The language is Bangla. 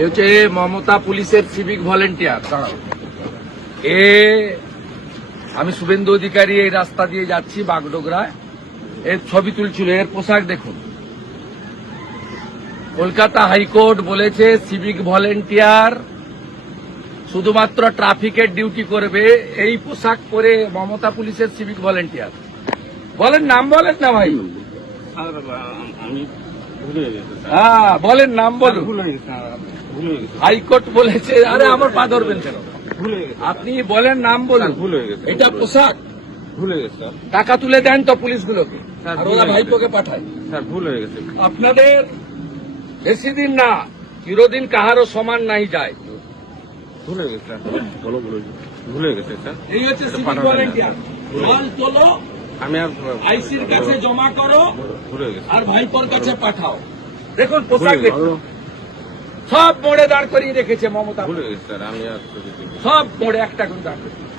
এ হচ্ছে মমতা পুলিশের সিভিক ভলেন্টিয়ার এ আমি শুভেন্দু অধিকারী এই রাস্তা দিয়ে যাচ্ছি বাগডোগরায়। এর ছবি তুলছিল এর পোশাক দেখুন। কলকাতা হাইকোর্ট বলেছে সিভিক ভলেন্টিয়ার শুধুমাত্র ট্রাফিকের ডিউটি করবে এই পোশাক পরে মমতা পুলিশের সিভিক ভলেন্টিয়ার বলেন নাম বলেন না ভাই। হ্যাঁ বলেন নাম বলুন। হাইকোর্ট বলেছে আরে আমার পা ধরবেন কেন ভুলে গেছি আপনি বলেন নাম বলুন ভুল হয়ে গেছে। এটা পোশাক ভুলে গেছি টাকা তুলে দেন তো পুলিশগুলোকে ভুল ওরা ভাইপোকে পাঠায় স্যার ভুল হয়ে গেছে আপনাদের বেশি দিন না চিরদিন কাহারও সমান নাই যায় ভুলে গেছে বলো বলো ভুলে গেছে স্যার এই হচ্ছে। ভলেন্টিয়ার মাল তোলো আমি আর আইসির কাছে জমা করো ভুলে গেছি আর ভাইপোর কাছে পাঠাও দেখুন পোশাক দেখুন। সব মোড়ে দাঁড় করিয়ে রেখেছে মমতা সব মোড়ে একটা করে দাঁড় করিয়ে